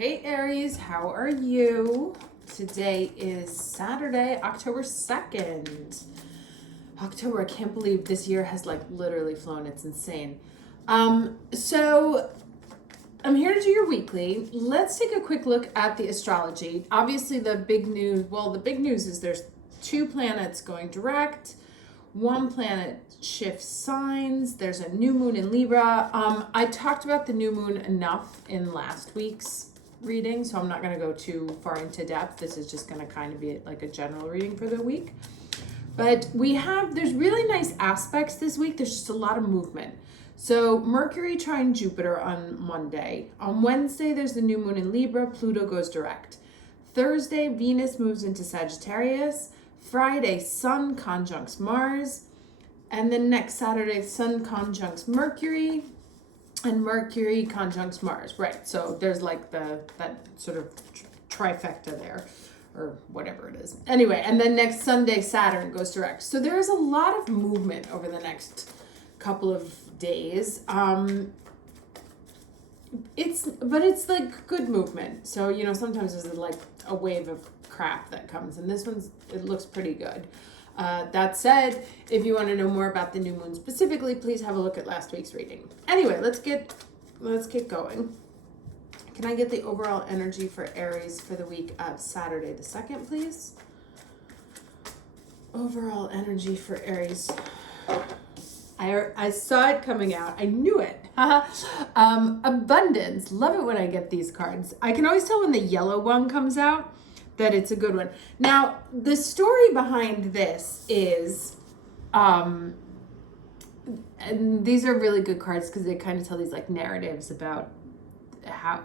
Hey Aries, how are you? Today is Saturday, October 2nd. October, I can't believe this year has like literally flown. It's insane. So I'm here to do your weekly. Let's take a quick look at the astrology. Obviously the big news is there's 2 planets going direct. 1 planet shifts signs. There's a new moon in Libra. I talked about the new moon enough in last week's reading, so I'm not going to go too far into depth. This is just going to kind of be like a general reading for the week. But there's really nice aspects this week. There's just a lot of movement. So Mercury trine Jupiter on Monday. On Wednesday, there's the new moon in Libra. Pluto goes direct. Thursday, Venus moves into Sagittarius. Friday, Sun conjuncts Mars. And then next Saturday, Sun conjuncts Mercury. And Mercury conjuncts Mars, right? So there's like that sort of trifecta there, or whatever it is. Anyway, and then next Sunday, Saturn goes direct. So there is a lot of movement over the next couple of days. It's like good movement. So, sometimes there's like a wave of crap that comes, and it looks pretty good. That said, if you want to know more about the new moon specifically, please have a look at last week's reading. Anyway, let's get going. Can I get the overall energy for Aries for the week of Saturday the 2nd, please? Overall energy for Aries. I saw it coming out. I knew it. Abundance. Love it when I get these cards. I can always tell when the yellow one comes out that it's a good one. Now, the story behind this is, and these are really good cards because they kind of tell these like narratives about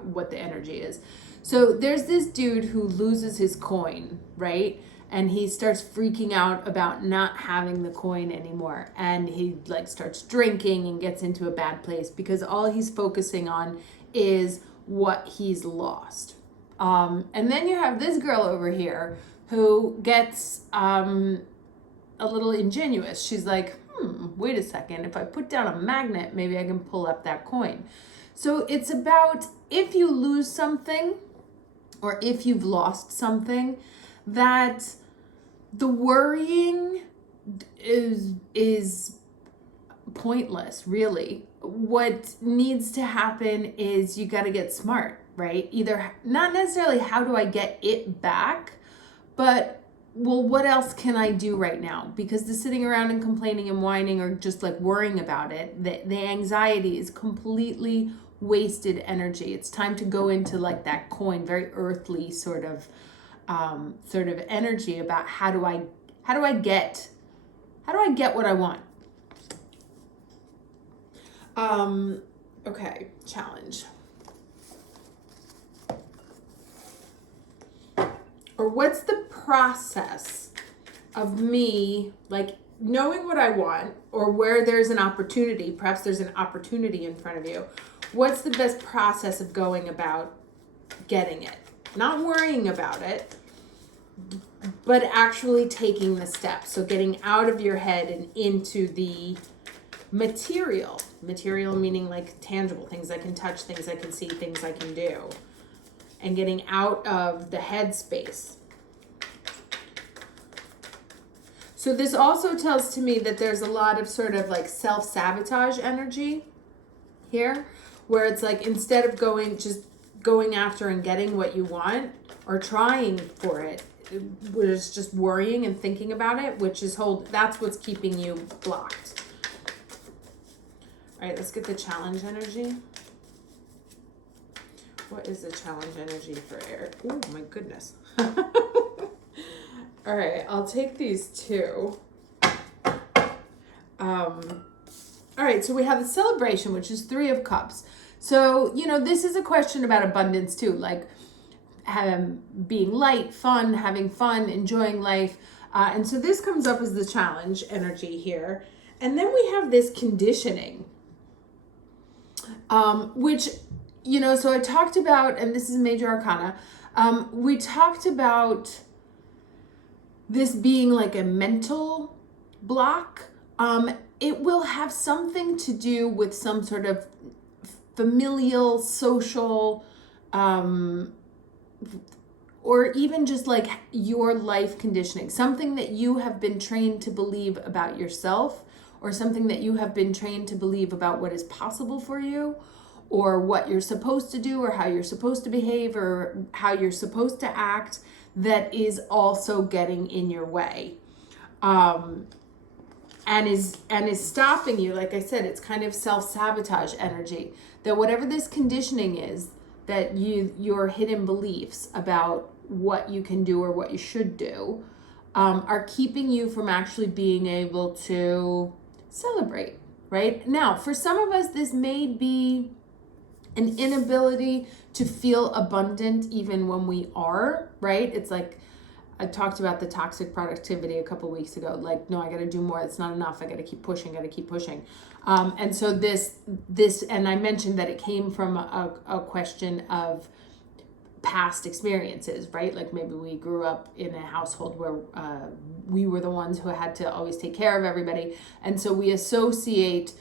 what the energy is. So there's this dude who loses his coin, right? And he starts freaking out about not having the coin anymore. And he like starts drinking and gets into a bad place because all he's focusing on is what he's lost. And then you have this girl over here who gets a little ingenious. She's like, wait a second. If I put down a magnet, maybe I can pull up that coin. So it's about if you lose something or if you've lost something, that the worrying is pointless, really. What needs to happen is you got to get smart, right? Either not necessarily how do I get it back, but well, what else can I do right now? Because the sitting around and complaining and whining or just like worrying about it, the anxiety is completely wasted energy. It's time to go into like that coin, very earthly sort of energy about how do I get what I want? Okay, challenge. Or what's the process of me like knowing what I want or where there's an opportunity, perhaps there's an opportunity in front of you. What's the best process of going about getting it? Not worrying about it, but actually taking the steps. So getting out of your head and into the material meaning like tangible things I can touch, things I can see, things I can do, and getting out of the headspace. So this also tells to me that there's a lot of sort of like self-sabotage energy here, where it's like instead of going after and getting what you want or trying for it, was just worrying and thinking about it, that's what's keeping you blocked. All right, let's get the challenge energy. What is the challenge energy for air? Oh my goodness. All right, I'll take these 2. All right, so we have the celebration, which is 3 of Cups. So, this is a question about abundance too, like being light, fun, having fun, enjoying life. And so this comes up as the challenge energy here. And then we have this conditioning, which, so I talked about, and this is major arcana, we talked about this being like a mental block. It will have something to do with some sort of familial, social or even just like your life conditioning, something that you have been trained to believe about yourself, or something that you have been trained to believe about what is possible for you, or what you're supposed to do, or how you're supposed to behave, or how you're supposed to act, that is also getting in your way. And is stopping you. Like I said, it's kind of self-sabotage energy, that whatever this conditioning is, that your hidden beliefs about what you can do or what you should do, are keeping you from actually being able to celebrate, right? Now, for some of us, this may be an inability to feel abundant even when we are, right? It's like, I talked about the toxic productivity a couple weeks ago. Like, no, I got to do more. It's not enough. I got to keep pushing. And so this, and I mentioned that it came from a question of past experiences, right? Like maybe we grew up in a household where we were the ones who had to always take care of everybody. And so we associate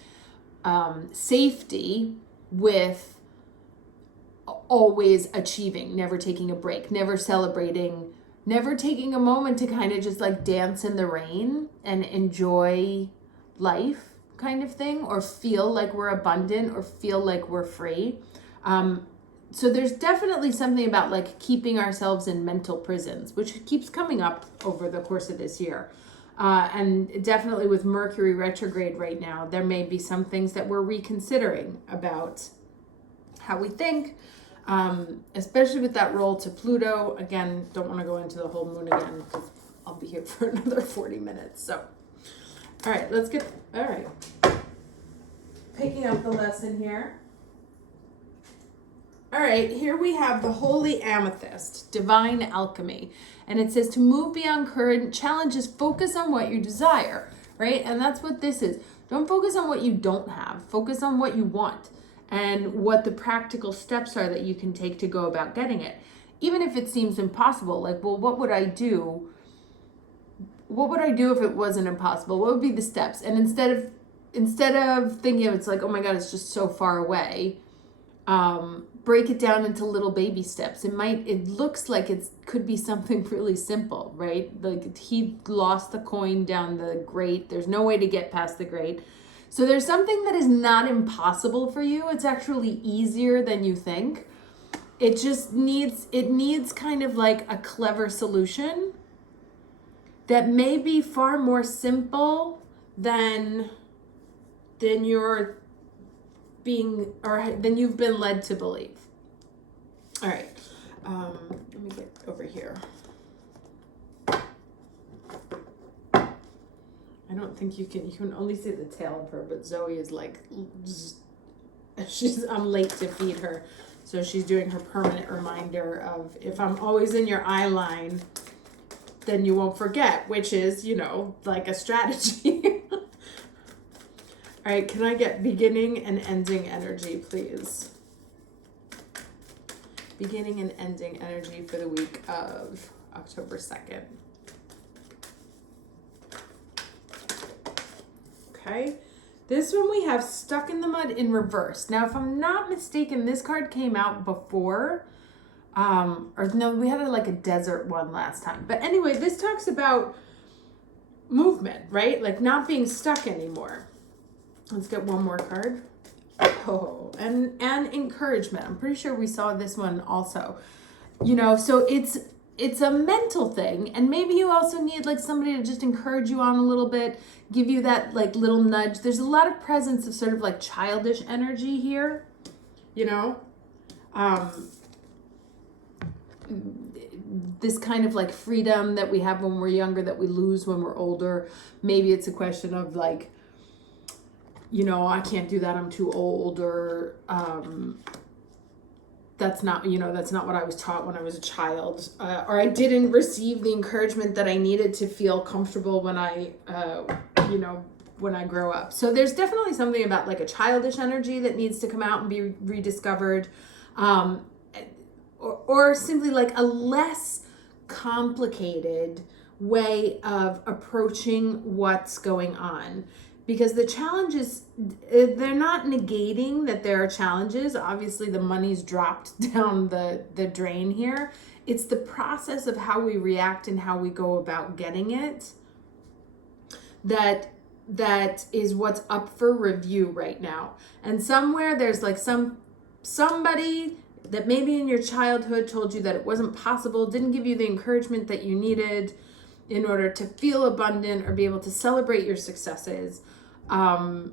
safety with always achieving, never taking a break, never celebrating, never taking a moment to kind of just like dance in the rain and enjoy life kind of thing, or feel like we're abundant or feel like we're free. So there's definitely something about like keeping ourselves in mental prisons, which keeps coming up over the course of this year. And definitely with Mercury retrograde right now, there may be some things that we're reconsidering about how we think, especially with that roll to Pluto. Again, don't want to go into the whole moon again because I'll be here for another 40 minutes. So, all right, picking up the lesson here. All right, here we have the Holy Amethyst, Divine Alchemy. And it says to move beyond current challenges, focus on what you desire, right? And that's what this is. Don't focus on what you don't have. Focus on what you want and what the practical steps are that you can take to go about getting it. Even if it seems impossible, like, well, what would I do? What would I do if it wasn't impossible? What would be the steps? And instead of thinking it's like, oh my God, it's just so far away, break it down into little baby steps. It looks like it could be something really simple, right? Like he lost the coin down the grate. There's no way to get past the grate. So there's something that is not impossible for you. It's actually easier than you think. It just needs kind of like a clever solution that may be far more simple than you're being, or than you've been led to believe. All right, let me get over here. I don't think you can only see the tail of her, but Zoe is like, I'm late to feed her. So she's doing her permanent reminder of, if I'm always in your eye line, then you won't forget, which is, like a strategy. All right, can I get beginning and ending energy, please? Beginning and ending energy for the week of October 2nd. Okay, this one we have stuck in the mud in reverse. Now, if I'm not mistaken, this card came out before, or no, we had like a desert one last time. But anyway, this talks about movement, right? Like not being stuck anymore. Let's get one more card. Oh, and encouragement. I'm pretty sure we saw this one also. So it's a mental thing, and maybe you also need like somebody to just encourage you on a little bit, give you that like little nudge. There's a lot of presence of sort of like childish energy here, this kind of like freedom that we have when we're younger that we lose when we're older. Maybe it's a question of like, I can't do that, I'm too old, or that's not what I was taught when I was a child, or I didn't receive the encouragement that I needed to feel comfortable when I grow up. So there's definitely something about like a childish energy that needs to come out and be rediscovered, or simply like a less complicated way of approaching what's going on. because the challenges, they're not negating that there are challenges. Obviously, the money's dropped down the drain here. It's the process of how we react and how we go about getting it that is what's up for review right now. And somewhere there's like somebody that maybe in your childhood told you that it wasn't possible, didn't give you the encouragement that you needed in order to feel abundant or be able to celebrate your successes. And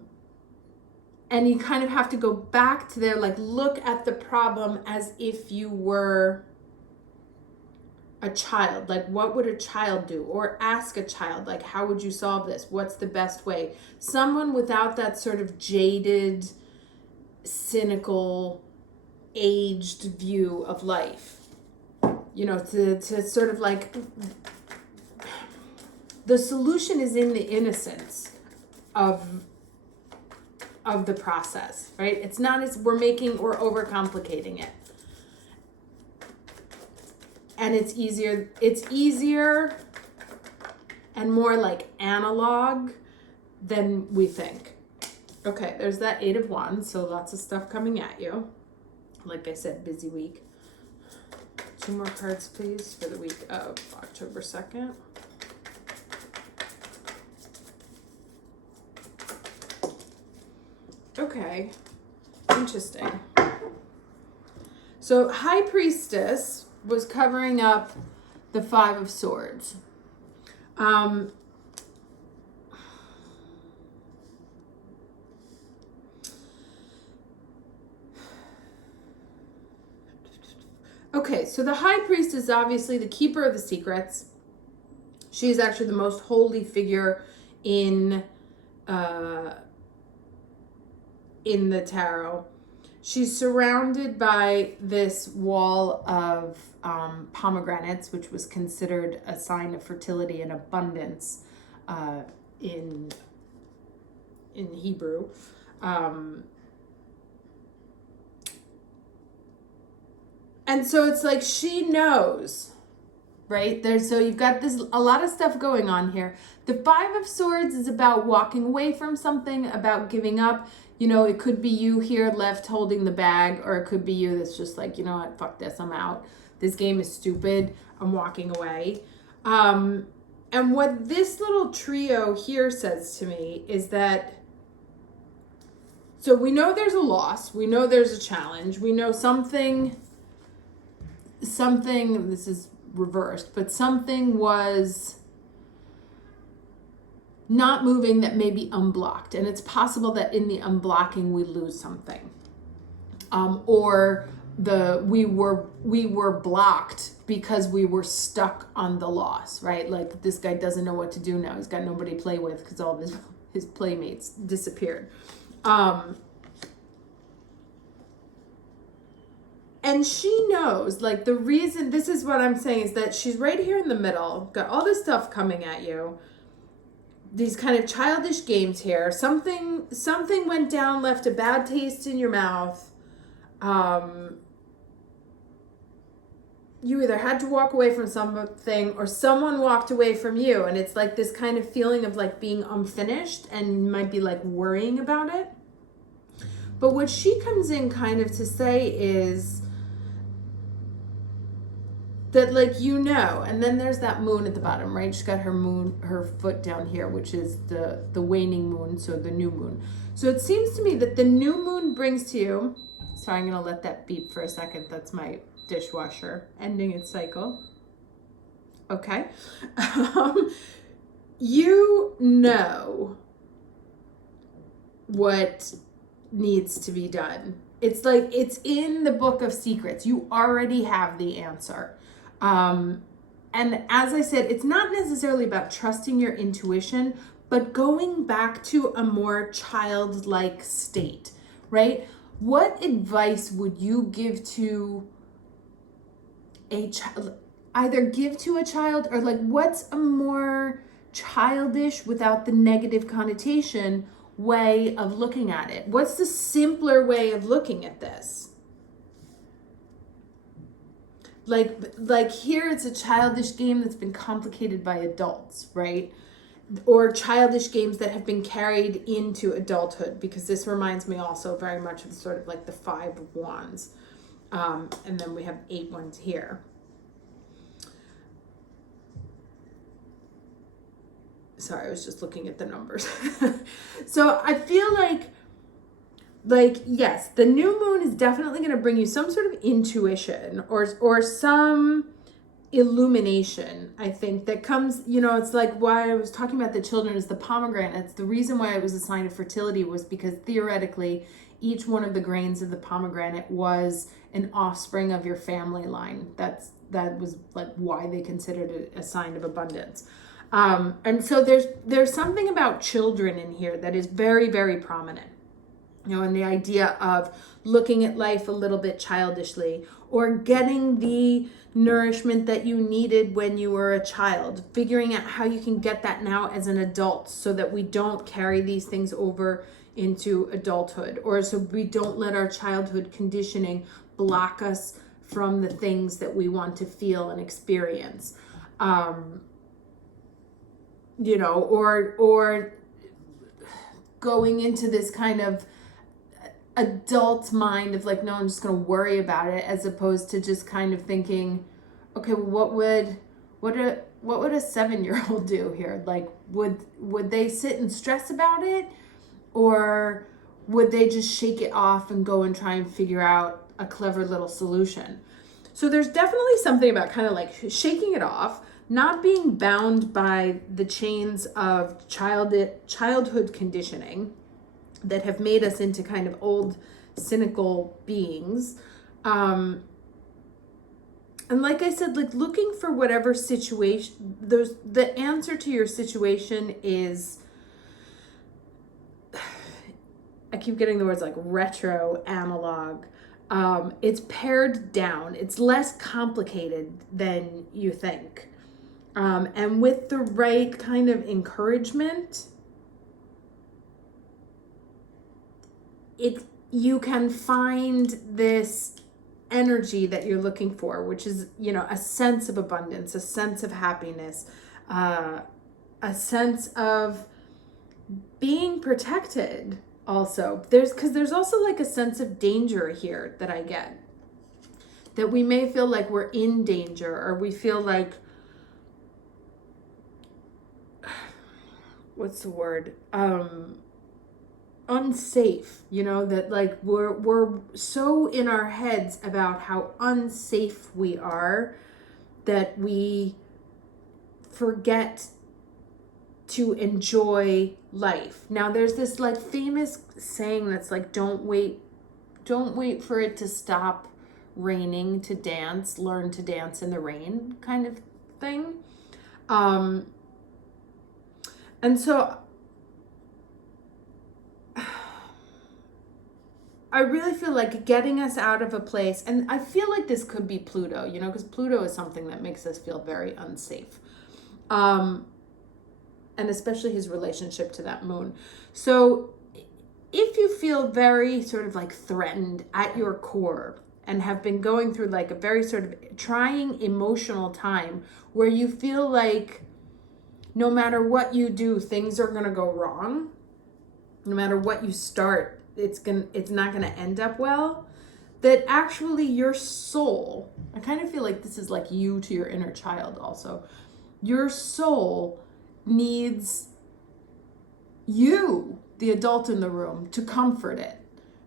you kind of have to go back to there, like look at the problem as if you were a child. Like, what would a child do? Or ask a child, like, how would you solve this? What's the best way? Someone without that sort of jaded, cynical, aged view of life. You know, to sort of like, the solution is in the innocence of the process, right? It's not as we're overcomplicating it. And it's easier and more like analog than we think. Okay, there's that 8 of Wands, so lots of stuff coming at you. Like I said, busy week. 2 more cards, please, for the week of October 2nd. Okay, interesting. So High Priestess was covering up the 5 of Swords. Okay, so the High Priestess is obviously the keeper of the secrets. She is actually the most holy figure in the tarot. She's surrounded by this wall of pomegranates, which was considered a sign of fertility and abundance in Hebrew. And so it's like she knows, right? So you've got a lot of stuff going on here. The 5 of Swords is about walking away from something, about giving up. You know, it could be you here left holding the bag, or it could be you that's just like, you know what, fuck this, I'm out. This game is stupid. I'm walking away. And what this little trio here says to me is that, so we know there's a loss. We know there's a challenge. We know something, this is reversed, but something was not moving that may be unblocked. And it's possible that in the unblocking we lose something. Or we were blocked because we were stuck on the loss, right? Like this guy doesn't know what to do now. He's got nobody to play with because all of his playmates disappeared. And she knows, like the reason, this is what I'm saying, is that she's right here in the middle, got all this stuff coming at you. These kind of childish games here. Something went down, left a bad taste in your mouth. You either had to walk away from something or someone walked away from you. And it's like this kind of feeling of like being unfinished, and you might be like worrying about it. But what she comes in kind of to say is that, like, you know, and then there's that moon at the bottom, right? She's got her foot down here, which is the waning moon, so the new moon. So it seems to me that the new moon brings to you, sorry, I'm going to let that beep for a second. That's my dishwasher ending its cycle. Okay. You know what needs to be done. It's like, it's in the book of secrets. You already have the answer. And as I said, it's not necessarily about trusting your intuition, but going back to a more childlike state, right? What advice would you give to a child? Either give to a child, or like, what's a more childish, without the negative connotation, way of looking at it? What's the simpler way of looking at this? Like here it's a childish game that's been complicated by adults, right? or childish games that have been carried into adulthood, because this reminds me also very much of sort of like the 5 of Wands. And then we have 8 ones here. Sorry, I was just looking at the numbers. So I feel like, yes, the new moon is definitely going to bring you some sort of intuition or some illumination, I think, that comes, it's like why I was talking about the children as the pomegranates. The reason why it was a sign of fertility was because theoretically each one of the grains of the pomegranate was an offspring of your family line. That was like why they considered it a sign of abundance. And so there's something about children in here that is very, very prominent. And the idea of looking at life a little bit childishly, or getting the nourishment that you needed when you were a child, figuring out how you can get that now as an adult so that we don't carry these things over into adulthood, or so we don't let our childhood conditioning block us from the things that we want to feel and experience. Or going into this kind of adult mind of like, no, I'm just going to worry about it, as opposed to just kind of thinking, okay, well, what would a 7-year-old do here? Like, would they sit and stress about it, or would they just shake it off and go and try and figure out a clever little solution? So there's definitely something about kind of like shaking it off, not being bound by the chains of childhood conditioning that have made us into kind of old, cynical beings. And like I said, like looking for whatever situation, the answer to your situation is, I keep getting the words like retro, analog. It's pared down. It's less complicated than you think. And with the right kind of encouragement, you can find this energy that you're looking for, which is, a sense of abundance, a sense of happiness, a sense of being protected also. There's also like a sense of danger here that I get, that we may feel like we're in danger, or we feel like, what's the word? Unsafe, that like we're so in our heads about how unsafe we are that we forget to enjoy life. Now there's this like famous saying that's like, don't wait for it to stop raining to dance, learn to dance in the rain, kind of thing. And so I really feel like getting us out of a place, and I feel like this could be Pluto, because Pluto is something that makes us feel very unsafe. And especially his relationship to that moon. So if you feel very sort of like threatened at your core, and have been going through like a very sort of trying emotional time where you feel like no matter what you do, things are going to go wrong. No matter what you start, it's not going to end up well. That actually your soul, I kind of feel like this is like you to your inner child also. Your soul needs you, the adult in the room, to comfort it.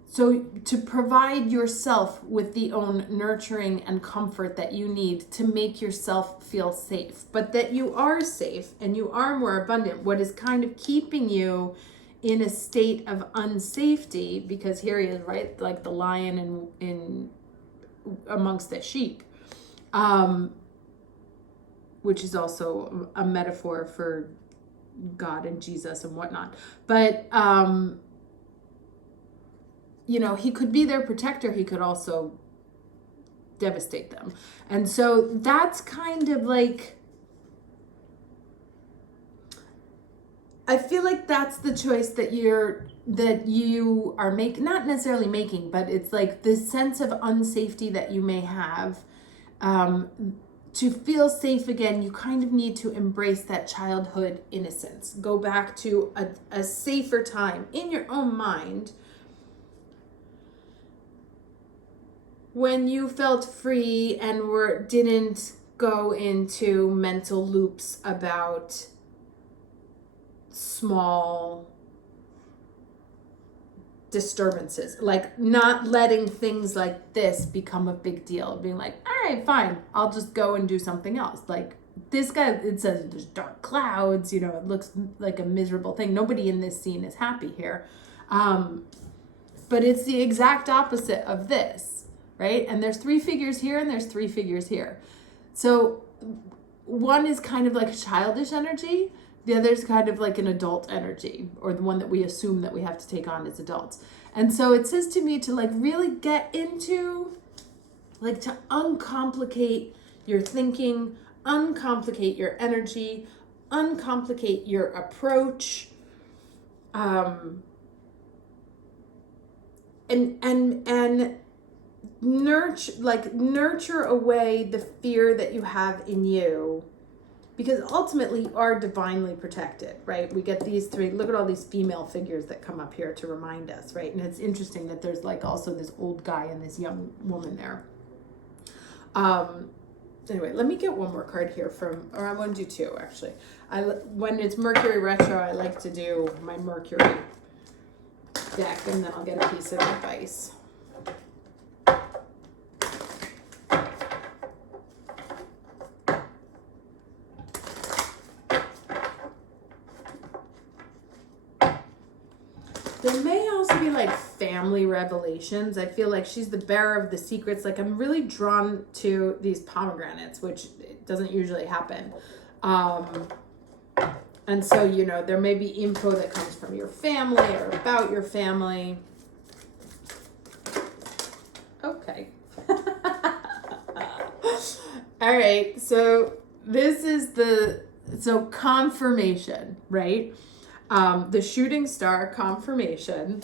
So to provide yourself with the own nurturing and comfort that you need to make yourself feel safe, but that you are safe and you are more abundant. What is kind of keeping you in a state of unsafety, because here he is, right? Like the lion in amongst the sheep, which is also a metaphor for God and Jesus and whatnot. But, he could be their protector. He could also devastate them. And so that's kind of like, I feel like that's the choice that you are making, not necessarily making, but it's like this sense of unsafety that you may have, to feel safe again, you kind of need to embrace that childhood innocence. Go back to a safer time in your own mind when you felt free and didn't go into mental loops about small disturbances, like not letting things like this become a big deal, being like, all right, fine, I'll just go and do something else. Like this guy, it says there's dark clouds, you know, it looks like a miserable thing. Nobody in this scene is happy here. But it's the exact opposite of this, right? And there's 3 figures here and there's 3 figures here. So one is kind of like a childish energy. The other is kind of like an adult energy, or the one that we assume that we have to take on as adults. And so it says to me to like really get into, like to uncomplicate your thinking, uncomplicate your energy, uncomplicate your approach, and nurture away the fear that you have in you. Because ultimately you are divinely protected, right? We get these 3, look at all these female figures that come up here to remind us, right? And it's interesting that there's like also this old guy and this young woman there. Anyway, let me get one more card here or I want to do 2 actually. When it's Mercury retro, I like to do my Mercury deck and then I'll get a piece of advice. There may also be like family revelations. I feel like she's the bearer of the secrets. Like I'm really drawn to these pomegranates, which doesn't usually happen. And so, you know, there may be info that comes from your family or about your family. Okay. All right. So this is confirmation, right? The shooting star confirmation.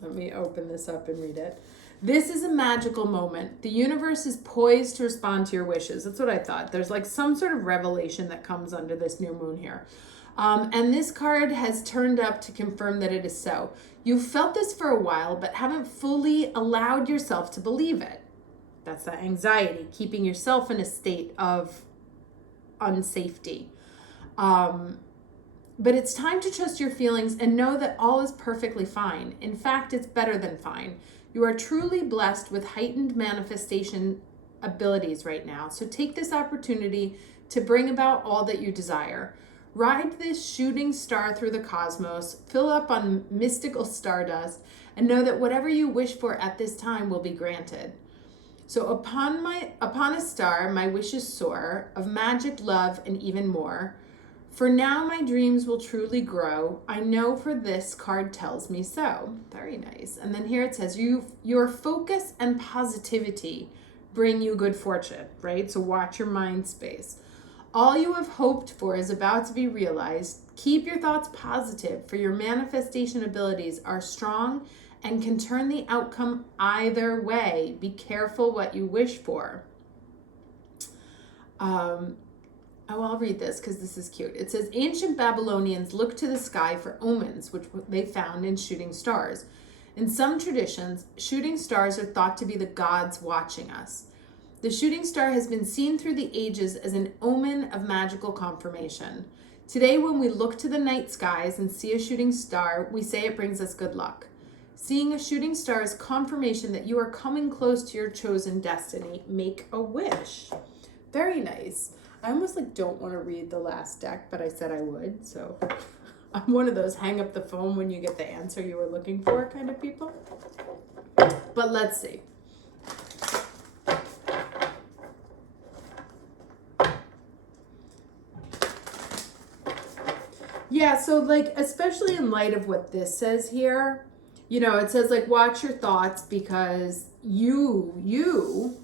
Let me open this up and read it. This is a magical moment. The universe is poised to respond to your wishes. That's what I thought. There's like some sort of revelation that comes under this new moon here. And this card has turned up to confirm that it is so. You've felt this for a while, but haven't fully allowed yourself to believe it. That's that anxiety, keeping yourself in a state of unsafety. But it's time to trust your feelings and know that all is perfectly fine. In fact, it's better than fine. You are truly blessed with heightened manifestation abilities right now. So take this opportunity to bring about all that you desire. Ride this shooting star through the cosmos, fill up on mystical stardust, and know that whatever you wish for at this time will be granted. So upon a star, my wishes soar, of magic, love, and even more. For now, my dreams will truly grow. I know, for this card tells me so. Very nice. And then here it says, your focus and positivity bring you good fortune, right? So watch your mind space. All you have hoped for is about to be realized. Keep your thoughts positive, for your manifestation abilities are strong and can turn the outcome either way. Be careful what you wish for. I'll read this because this is cute. It says, ancient Babylonians looked to the sky for omens, which they found in shooting stars. In some traditions, shooting stars are thought to be the gods watching us. The shooting star has been seen through the ages as an omen of magical confirmation. Today, when we look to the night skies and see a shooting star, we say it brings us good luck. Seeing a shooting star is confirmation that you are coming close to your chosen destiny. Make a wish. Very nice. I almost don't want to read the last deck, but I said I would. So I'm one of those hang up the phone when you get the answer you were looking for kind of people. But let's see. Yeah, so especially in light of what this says here, it says watch your thoughts, because you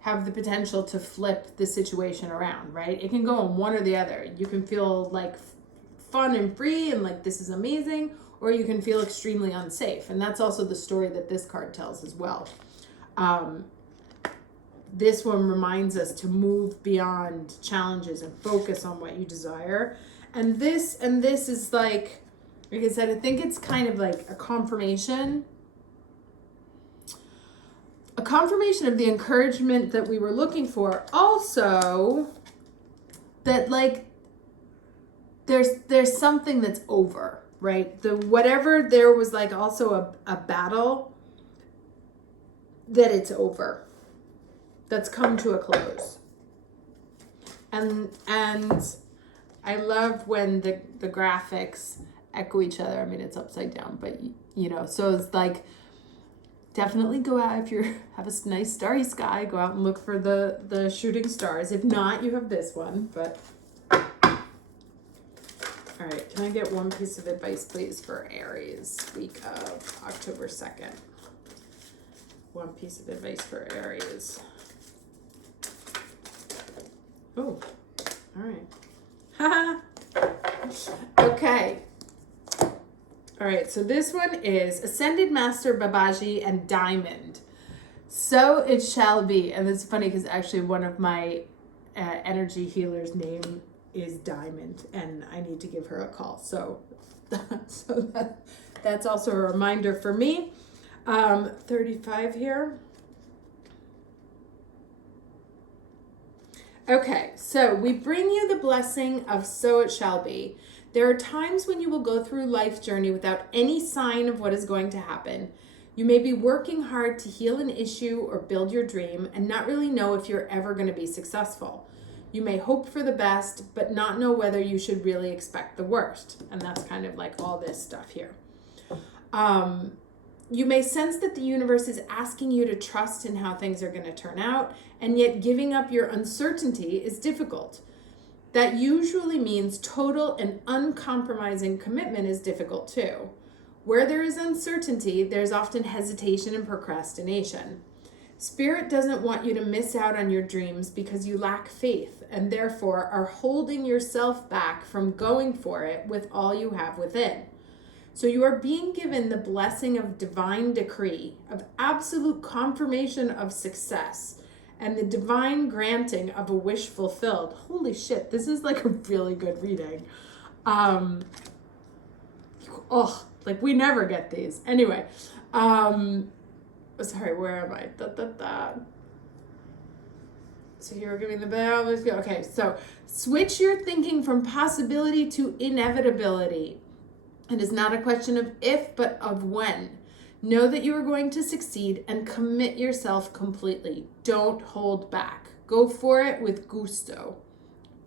have the potential to flip the situation around, right? It can go in one or the other. You can feel fun and free and this is amazing, or you can feel extremely unsafe. And that's also the story that this card tells as well. this one reminds us to move beyond challenges and focus on what you desire. And this is like I said, I think it's kind of like a confirmation of the encouragement that we were looking for. Also, that like there's something that's over, right? Whatever there was like also a battle, that it's over. That's come to a close. And I love when the graphics echo each other. I mean, it's upside down, but you know, so it's like, definitely go out if you have a nice starry sky, go out and look for the shooting stars. If not, you have this one, but all right, can I get one piece of advice, please, for Aries, week of October 2nd? One piece of advice for Aries. Oh, all right. Okay. All right, so this one is Ascended Master Babaji and Diamond. So it shall be. And it's funny because actually one of my energy healers' name is Diamond, and I need to give her a call. So that's also a reminder for me. 35 here. Okay, so we bring you the blessing of so it shall be. There are times when you will go through life's journey without any sign of what is going to happen. You may be working hard to heal an issue or build your dream and not really know if you're ever going to be successful. You may hope for the best, but not know whether you should really expect the worst. And that's kind of like all this stuff here. You may sense that the universe is asking you to trust in how things are going to turn out, and yet giving up your uncertainty is difficult. That usually means total and uncompromising commitment is difficult too. Where there is uncertainty, there's often hesitation and procrastination. Spirit doesn't want you to miss out on your dreams because you lack faith and therefore are holding yourself back from going for it with all you have within. So you are being given the blessing of divine decree, of absolute confirmation of success, and the divine granting of a wish fulfilled. Holy shit, this is like a really good reading. Like we never get these. Anyway, sorry, where am I? So here we're giving the bell. Okay, so switch your thinking from possibility to inevitability. It is not a question of if, but of when. Know that you are going to succeed and commit yourself completely. Don't hold back. Go for it with gusto.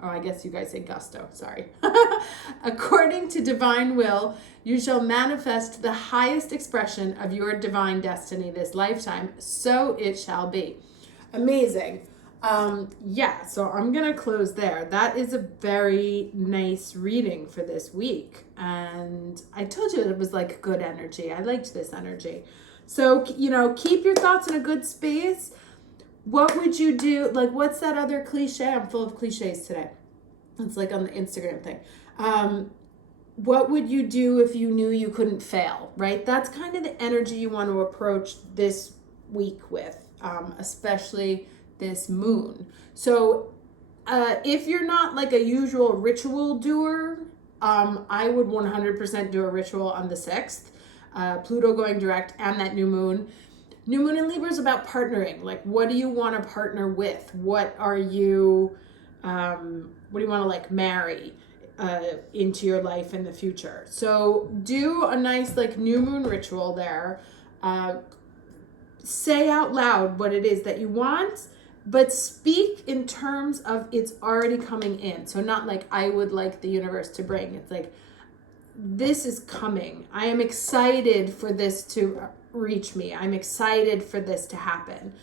Oh, I guess you guys say gusto. Sorry. According to divine will, you shall manifest the highest expression of your divine destiny this lifetime. So it shall be. Amazing. So I'm going to close there. That is a very nice reading for this week. And I told you it was like good energy. I liked this energy. So, you know, keep your thoughts in a good space. What would you do? Like, what's that other cliche? I'm full of cliches today. It's like on the Instagram thing. What would you do if you knew you couldn't fail, right? That's kind of the energy you want to approach this week with, especially this moon. So if you're not like a usual ritual doer, I would 100% do a ritual on the 6th. Pluto going direct and that new moon. New moon in Libra is about partnering. Like, what do you want to partner with? What do you want to like marry into your life in the future? So do a nice like new moon ritual there. Say out loud what it is that you want, but speak in terms of it's already coming in. So not like I would like the universe to bring. It's like, this is coming. I am excited for this to reach me. I'm excited for this to happen.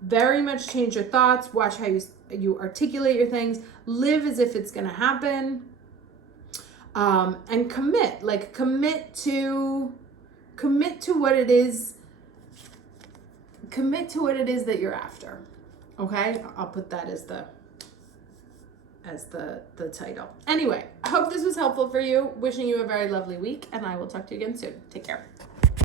Very much change your thoughts. Watch how you articulate your things. Live as if it's going to happen. And commit. Like commit to what it is. Commit to what it is that you're after. Okay? I'll put that as the title. Anyway, I hope this was helpful for you. Wishing you a very lovely week, and I will talk to you again soon. Take care.